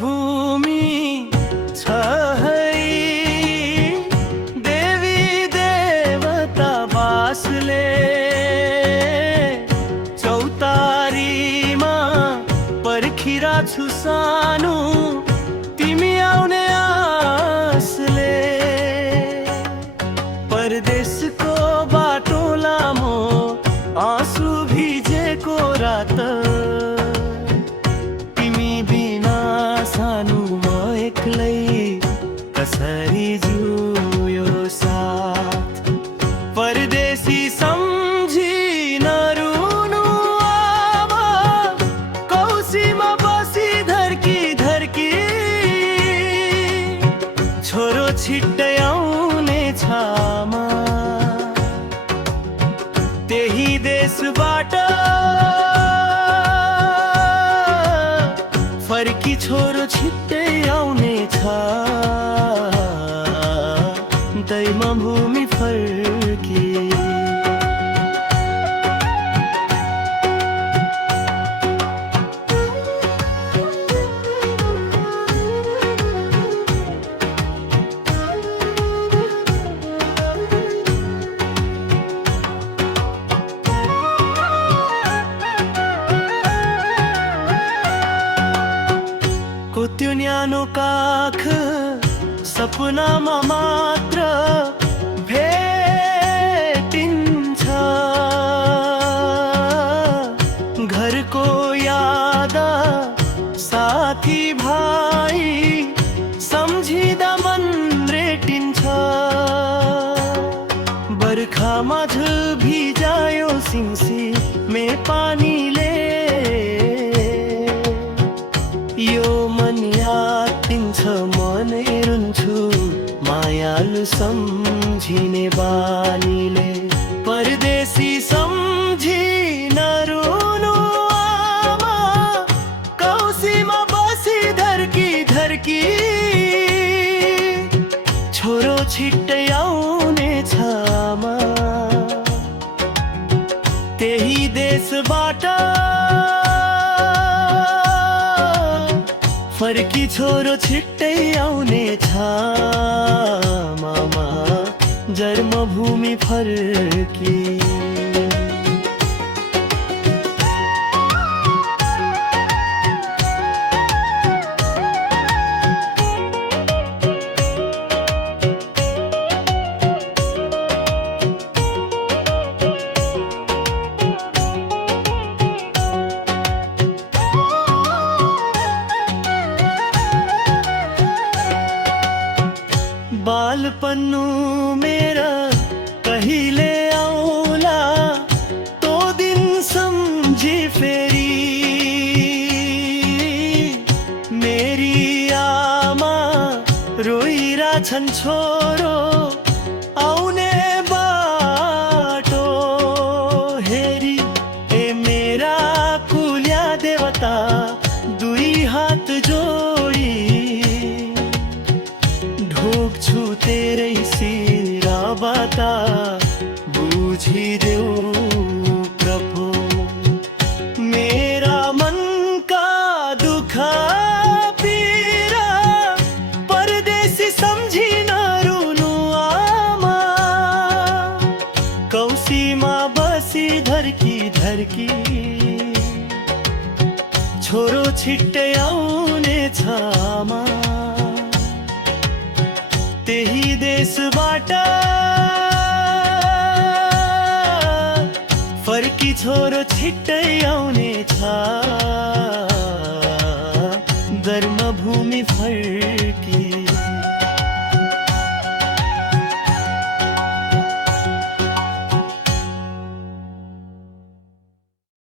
भूमि छ है, देवी देवता बासले चौतारीमा पर्खिरा छु सानो तिमी आउने आसले। परदेशको बाटो लामो आँसु भिजेको रात, तिमी बिना सानो म एक्लै कसरी जिउँ साथ। परदेशी सम्झी नरुनु आमा, कौसीमा बसी धर्की धर्की छोरो छिट्टै आउने छामा। त्यही देशबाट फर्की छोरो छिट्टै आउने छ, दैमा भूमि फर्की। को त्यो न्यानो काख सपनामा मात्र भेटिन्छ, घरको याद साथी भाइ सम्झिँदा मन रेटिन्छ। बर्खामा झुल भिजायो सिमसी मे पानीले, यो मन यातिन्छ मनै रुन्छु मायालु सम्झिने बानीले। परदेशी सम्झी नरुनु आमा, कौसीमा बसी धर्की धर्की छोरो छिट्टै आउने छामा। त्यही देशबाट फर्की छोरो छिट्टै आउने छ मामा, जन्मभूमि फर्की। बालपन्नु मेरा कहिले आउला, तो दिन सम्झी फेरि मेरी आमा रोइरा छन् छोरो आउने बाटो हेरी। ए मेरा कुल्या देवता दुई हात जोडी ढोग्छु तेरै शिरबाट, बुझिदेऊ प्रभु मेरा मनका दुःख पीरा। परदेशी सम्झी नरुनु आमा, कौसीमा बसी धर्की धर्की छोरो छिट्टै आउने छामा। त्यही देशबाट फर्की छोरो छिट्टै आउने छ।